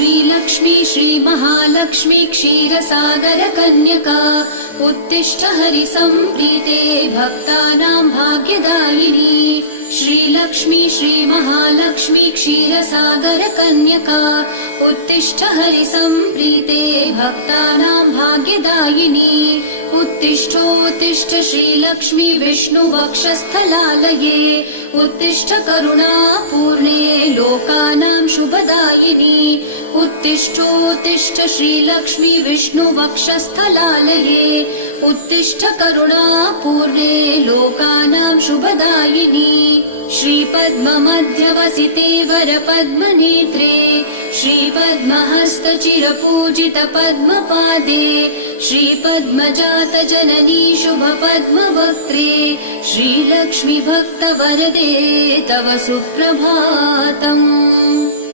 श्रीलक्ष्मी श्रीमहालक्ष्मी क्षीरसागरकन्यका उत्तिष्ठ हरिसम्प्रीते भक्तानां भाग्यदायिनी। श्रीलक्ष्मी श्रीमहालक्ष्मी क्षीरसागरकन्यका उत्तिष्ठ हरिसम्प्रीते भक्तानां भाग्यदायिनी। उत्तिष्ठोत्तिष्ठ श्रीलक्ष्मी विष्णुवक्षस्थलालये उत्तिष्ठ करुणापूर्णे लोकानां शुभदायिनी। उत्तिष्ठोत्तिष्ठ श्रीलक्ष्मी विष्णुवक्षस्थलालये उत्तिष्ठ करुणापूर्णे लोकानां शुभदायिनी। श्रीपद्ममध्यवसिते वरपद्मनेत्रे श्रीपद्महस्तचिरपूजित पद्मपादे श्रीपद्मजातजननी शुभपद्मवक्त्रे श्रीलक्ष्मी भक्तवरदे तव सुप्रभातम्।